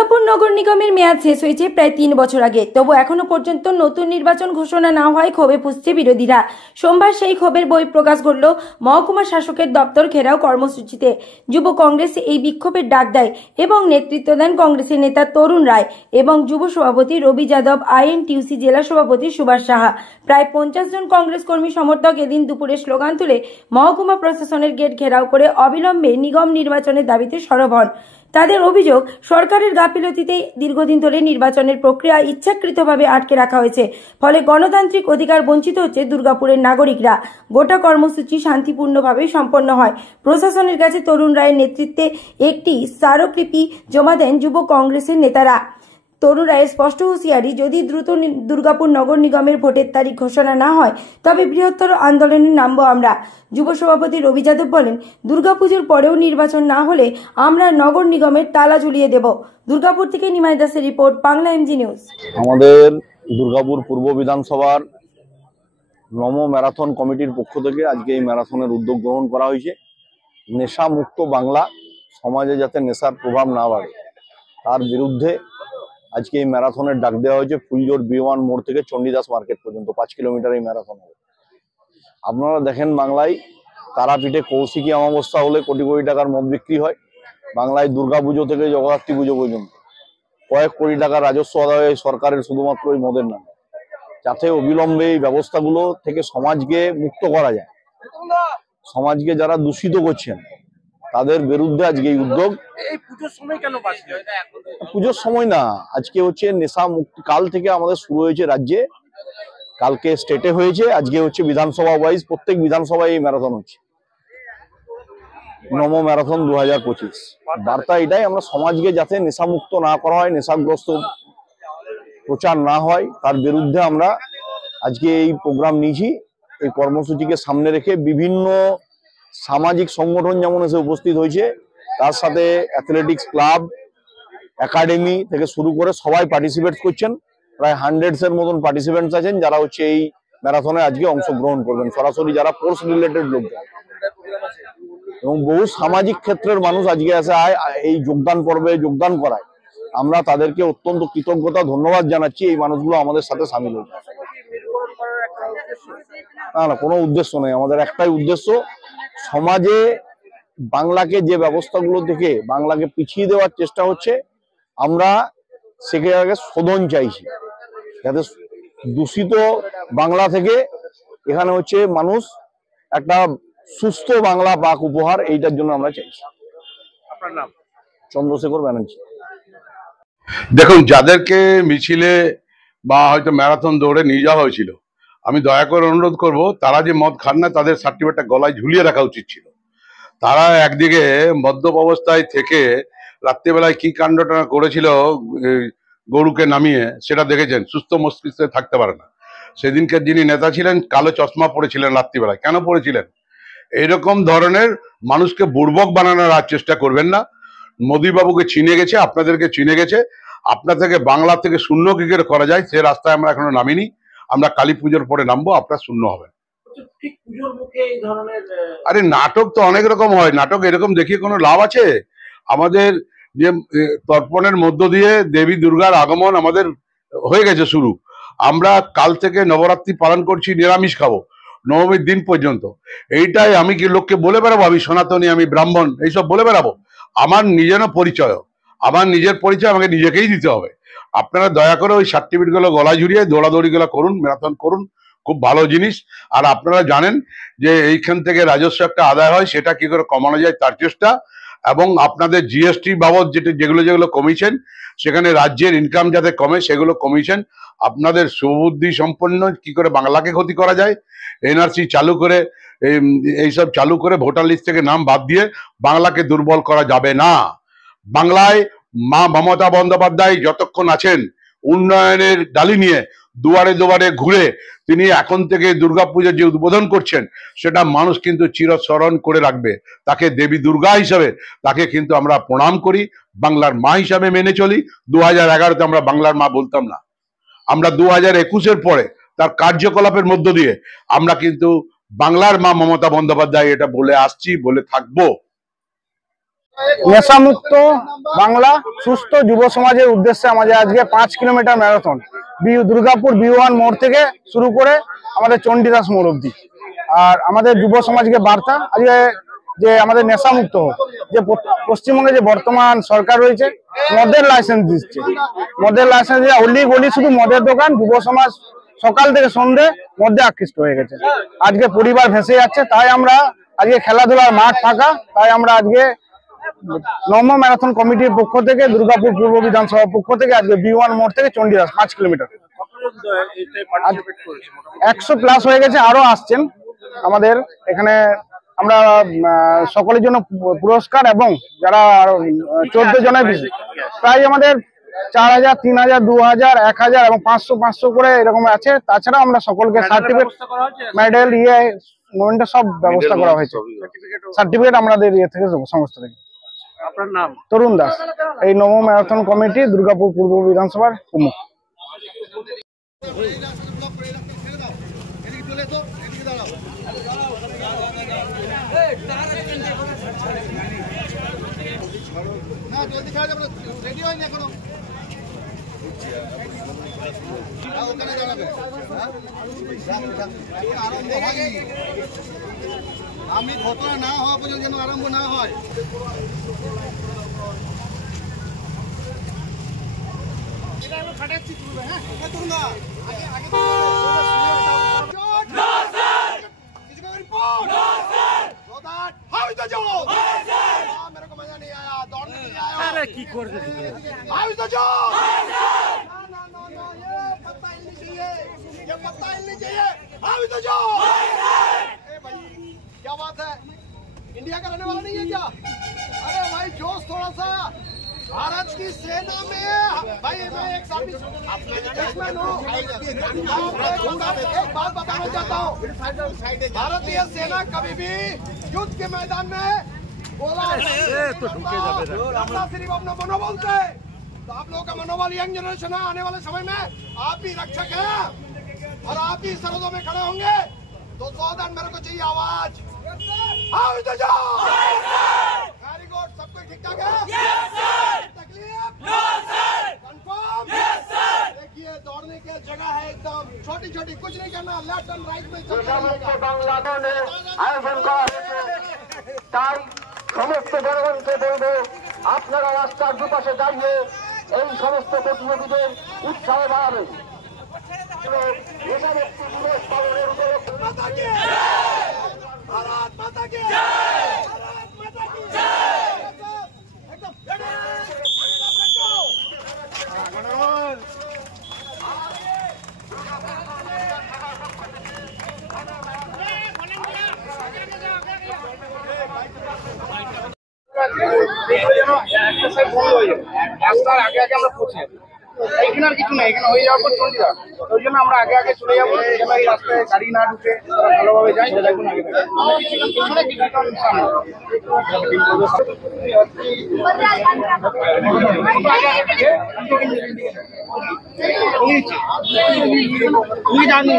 দুর্গাপুর নগর নিগমের মেয়াদ শেষ হয়েছে প্রায় 3 বছর আগে, তবু এখনো পর্যন্ত নতুন নির্বাচন ঘোষণা না হওয়ায় ক্ষোভে ফুঁসছে বিরোধীরা। সোমবার সেই ক্ষোভের বহিঃপ্রকাশ ঘটল মহকুমা শাসকের দপ্তর ঘেরাও কর্মসূচিতে। যুব কংগ্রেস এই বিক্ষোভের ডাক দেয় এবং নেতৃত্ব দেন কংগ্রেসের নেতা তরুণ রায় এবং যুব সভাপতি রবি যাদব, আইএনটিইউসি জেলা সভাপতি সুভাষ সাহা। প্রায় 50 জন কংগ্রেস কর্মী সমর্থক এদিন দুপুরে স্লোগান তুলে মহকুমা প্রশাসনের গেট ঘেরাও করে অবিলম্বে নিগম নির্বাচনের দাবিতে সরব হন। তাদের অভিযোগ, সরকারের গাফিলতিতে দীর্ঘদিন ধরে নির্বাচনের প্রক্রিয়া ইচ্ছাকৃতভাবে আটকে রাখা হয়েছে, ফলে গণতান্ত্রিক অধিকার বঞ্চিত হচ্ছে দুর্গাপুরের নাগরিকরা। গোটা কর্মসূচি শান্তিপূর্ণভাবে সম্পন্ন হয়। প্রশাসনের কাছে তরুণ রায়ের নেতৃত্বে একটি স্মারকলিপি জমা দেন যুব কংগ্রেসের নেতারা। তরুণ রায়ের স্পষ্ট হুঁশিয়ারি, যদি দ্রুত দুর্গাপুর নগর নিগমের ভোটের তারিখ ঘোষণা না হয় তবে বৃহত্তর আন্দোলনে নামবো আমরা। যুব সভাপতি রবি যাদব বলেন, দুর্গাপুজোর পরেও নির্বাচন না হলে আমরা নগর নিগমের তালা ঝুলিয়ে দেব। দুর্গাপুর থেকে নিমাই দাসের রিপোর্ট, বাংলা এমজি নিউজ। আমাদের দুর্গাপুর পূর্ব বিধানসভার নম ম্যারাথন কমিটির পক্ষ থেকে আজকে এই ম্যারাথনের উদ্যোগ গ্রহণ করা হয়েছে। নেশা মুক্ত বাংলা, সমাজে যাতে নেশার প্রভাব না বাড়ে তার বিরুদ্ধে আজকে এই ম্যারাথনের ডাক দেওয়া হয়েছে। ফুলজোর B1 মোড় থেকে চণ্ডীদাস মার্কেট পর্যন্ত 5 কিলোমিটার এই ম্যারাথন হবে। আপনারা দেখেন, বাংলায় তারাপীঠে কৌশিকী অমাবস্যা হলে কোটি কোটি টাকার মদ বিক্রি হয়। বাংলায় দুর্গাপুজো থেকে জগদ্ধাত্রী পুজো পর্যন্ত কয়েক কোটি টাকার রাজস্ব আদায় হয় সরকারের শুধুমাত্র এই মদের নামে। যাতে অবিলম্বে এই ব্যবস্থাগুলো থেকে সমাজকে মুক্ত করা যায়, সমাজকে যারা দূষিত করছেন তাদের বিরুদ্ধে আজকে এই উদ্যোগ। পুজোর সময় না, আজকে হচ্ছে নেশা মুক্তি। কাল থেকে আমাদের শুরু হয়েছে রাজ্যে, কালকে স্টেটে হয়েছে, আজকে হচ্ছে বিধানসভা ওয়াইজ প্রত্যেক বিধানসভায় এই ম্যারাথন হচ্ছে। নম ম্যারাথন 2025 বার্তা এটাই, আমরা সমাজকে যাতে নেশা মুক্ত না করা হয়, নেশাগ্রস্ত প্রচার না হয় তার বিরুদ্ধে আমরা আজকে এই প্রোগ্রাম নিয়েছি। এই কর্মসূচিকে সামনে রেখে বিভিন্ন সামাজিক সংগঠন যেমন এসে উপস্থিত হয়েছে, তার সাথে অ্যাথলেটিক্স ক্লাব, একাডেমি থেকে শুরু করে সবাই পার্টিসিপেট করছেন। প্রায় 100 মতন পার্টিসিপেন্টস আছেন যারা হচ্ছে এই ম্যারাথনে আজকে অংশগ্রহণ করবেন, সরাসরি যারা স্পোর্টস রিলেটেড লোকজন এবং বহু সামাজিক ক্ষেত্রের মানুষ আজকে এসে এই যোগদান পর্বে যোগদান করায়। আমরা তাদেরকে অত্যন্ত কৃতজ্ঞতা ধন্যবাদ জানাচ্ছি। এই মানুষগুলো আমাদের সাথে সামিল হয়েছে। না, কোনো উদ্দেশ্য নেই, আমাদের একটাই উদ্দেশ্য, সমাজে বাংলাকে যে ব্যবস্থাগুলো থেকে বাংলাকে পিছিয়ে দেওয়ার চেষ্টা হচ্ছে, আমরা সেখানে শোধন চাইছি, যাতে দূষিত বাংলা থেকে এখানে হচ্ছে মানুষ একটা সুস্থ বাংলা পাক উপহার, এইটার জন্য আমরা চাইছি। আপনার নাম? চন্দ্রশেখর ব্যানার্জি। দেখুন, যাদেরকে মিছিলে বা হয়তো ম্যারাথন দৌড়ে নিয়ে যাওয়া হয়েছিল, আমি দয়া করে অনুরোধ করব, তারা যে মদ খান না তাদের সার্টিফিকেটটা গলায় ঝুলিয়ে রাখা উচিত ছিল। তারা একদিকে মদ্যপ অবস্থায় থেকে রাত্রিবেলায় কি কাণ্ডটা করেছিল গরুকে নামিয়ে, সেটা দেখেছেন। সুস্থ মস্তিষ্কে থাকতে পারে না। সেদিনকে যিনি নেতা ছিলেন কালো চশমা পড়েছিলেন রাত্রিবেলায়। কেন পড়েছিলেন? এইরকম ধরনের মানুষকে বুর্বক বানানোর আর চেষ্টা করবেন না। মোদীবাবুকে চিনে গেছে, আপনাদেরকে চিনে গেছে। আপনার থেকে বাংলা থেকে শূন্য কি করে করা যায় সে রাস্তায় আমরা এখনো নামিনি। আমরা কালী পুজোর পরে নামবো, আপনার শূন্য হবে। আরে নাটক তো অনেক রকম হয়, নাটক এরকম দেখিয়ে কোনো লাভ আছে? আমাদের যে তর্পণের মধ্য দিয়ে দেবী দুর্গার আগমন আমাদের হয়ে গেছে শুরু। আমরা কাল থেকে নবরাত্রি পালন করছি, নিরামিষ খাবো নবমীর দিন পর্যন্ত। এইটাই আমি কি লোককে বলে বেড়াবো আমি সনাতনী, আমি ব্রাহ্মণ, এইসব বলে বেড়াবো? আমার নিজের পরিচয়, আমার নিজের পরিচয় আমাকে নিজেকেই দিতে হবে। আপনারা দয়া করে ওই সার্টিফিকেট গুলো গলায় ঝুলিয়ে দৌড়াদৌড়ি গুলো করুন, ম্যারাথন করুন, খুব ভালো জিনিস। আর আপনারা জানেন যে এইখান থেকে রাজস্ব একটা আদায় হয়, সেটা কি করে কমানো যায় তার চেষ্টা, এবং আপনাদের জিএসটি বাবদ যেগুলো যেগুলো কমিশন, সেখানে রাজ্যের ইনকাম যাতে কমে সেগুলো কমিশন। আপনাদের সুবুদ্ধি সম্পন্ন কি করে বাংলাকে ক্ষতি করা যায়, এনআরসি চালু করে এইসব চালু করে ভোটার লিস্ট থেকে নাম বাদ দিয়ে বাংলাকে দুর্বল করা যাবে না। বাংলায় মা মমতা বন্দ্যোপাধ্যায় যতক্ষণ আছেন, উন্নয়নের ডালি নিয়ে দুয়ারে দুয়ারে ঘুরে তিনি এখন থেকে দুর্গাপুজোর যে উদ্বোধন করছেন, সেটা মানুষ কিন্তু চিরস্মরণ করে রাখবে। তাকে দেবী দুর্গা হিসাবে তাকে কিন্তু আমরা প্রণাম করি, বাংলার মা হিসাবে মেনে চলি। 2011-তে আমরা বাংলার মা বলতাম না, আমরা 2021-এর পরে তার কার্যকলাপের মধ্য দিয়ে আমরা কিন্তু বাংলার মা মমতা বন্দ্যোপাধ্যায় এটা বলে আসছি, বলে থাকবো। নেশামুক্ত বাংলা সুস্থ যুব সমাজের উদ্দেশ্যে আমাদের আজকে 5 কিলোমিটার ম্যারাথন দুর্গাপুর B1 মোড় থেকে শুরু করে আমাদের চণ্ডীদাস মোড় অবধি। আর আমাদের যুব সমাজকে বার্তা আজকে যে আমাদের নেশামুক্ত হোক। যে পশ্চিমবঙ্গে যে বর্তমান সরকার রয়েছে মদের লাইসেন্স দিচ্ছে, মদের লাইসেন্স দিয়ে অলি গলি শুধু মদের দোকান, যুব সমাজ সকাল থেকে সন্ধ্যে মধ্যে আকৃষ্ট হয়ে গেছে। আজকে পরিবার ভেসে যাচ্ছে, তাই আমরা আজকে খেলাধুলার মাঠ ফাঁকা, তাই আমরা আজকে নম ম্যারাথন কমিটির পক্ষ থেকে দুর্গাপুর পূর্ব বিধানসভার পক্ষ থেকে আজকে B1 মোড় থেকে চণ্ডীদাস 5 কিলোমিটার 100+ হয়ে গেছে, আরো আসছেন আমাদের এখানে। আমরা সকলের জন্য পুরস্কার এবং যারা 14 জনের বেশি প্রায় আমাদের 4000, 3000, 2000, 1000 এবং 500 করে এরকম আছে। তাছাড়া আমরা সকলকে সার্টিফিকেট, মেডেল, মোমেন্টের সব ব্যবস্থা করা হয়েছে। সার্টিফিকেট আমাদের থেকে সংস্থা থেকে। আপনার নাম? তরুণ দাস, এই নম ম্যারাথন কমিটি দুর্গাপুর পূর্ব বিধানসভার প্রমুখ। আমি ঘটনা না হওয়া পর্যন্ত যেন আরম্ভ না হয়। কি করবে? क्या बात है, इंडिया का रहने वाला नहीं है क्या? अरे भाई जोश थोड़ा सा। भारत की सेना में भाई मैं एक एक बात बताना चाहता हूँ। भारतीय सेना कभी भी युद्ध के मैदान में बोला सिर्फ अपना मनोबल से। तो आप लोगों का मनोबल यंग जनरेशन है, आने वाले समय में आप भी रक्षक हैं और आप ही सरहदों में खड़े होंगे। तो सावधान, मेरे को चाहिए आवाज। वेरी गुड, सब कुछ ठीक ठाक है? तकलीफ? कंफर्म? देखिए दौड़ने की जगह है एकदम छोटी छोटी, कुछ नहीं करना, लेफ्ट एंड राइट में আয়োজন করা হয়েছে। তাই সমস্ত জনগণকে বলবো, আপনারা রাস্তার দুপাশে দাঁড়িয়ে এই সমস্ত প্রতিযোগীদের উৎসাহ বাড়াবেন। भारत माता की রাস্তার আগে আগে আমরা পৌঁছে যাবো। এখানে আর কিছু নাই, এখানে হয়ে যাওয়ার পর চণ্ডীদাস, ওই জন্য আমরা আগে আগে চলে যাবো, যেন এই রাস্তায় গাড়ি না ঢুকে তারা ভালোভাবে যায়। দেখুন আগে পিছনে কিছুটা সামনে তুমি জানো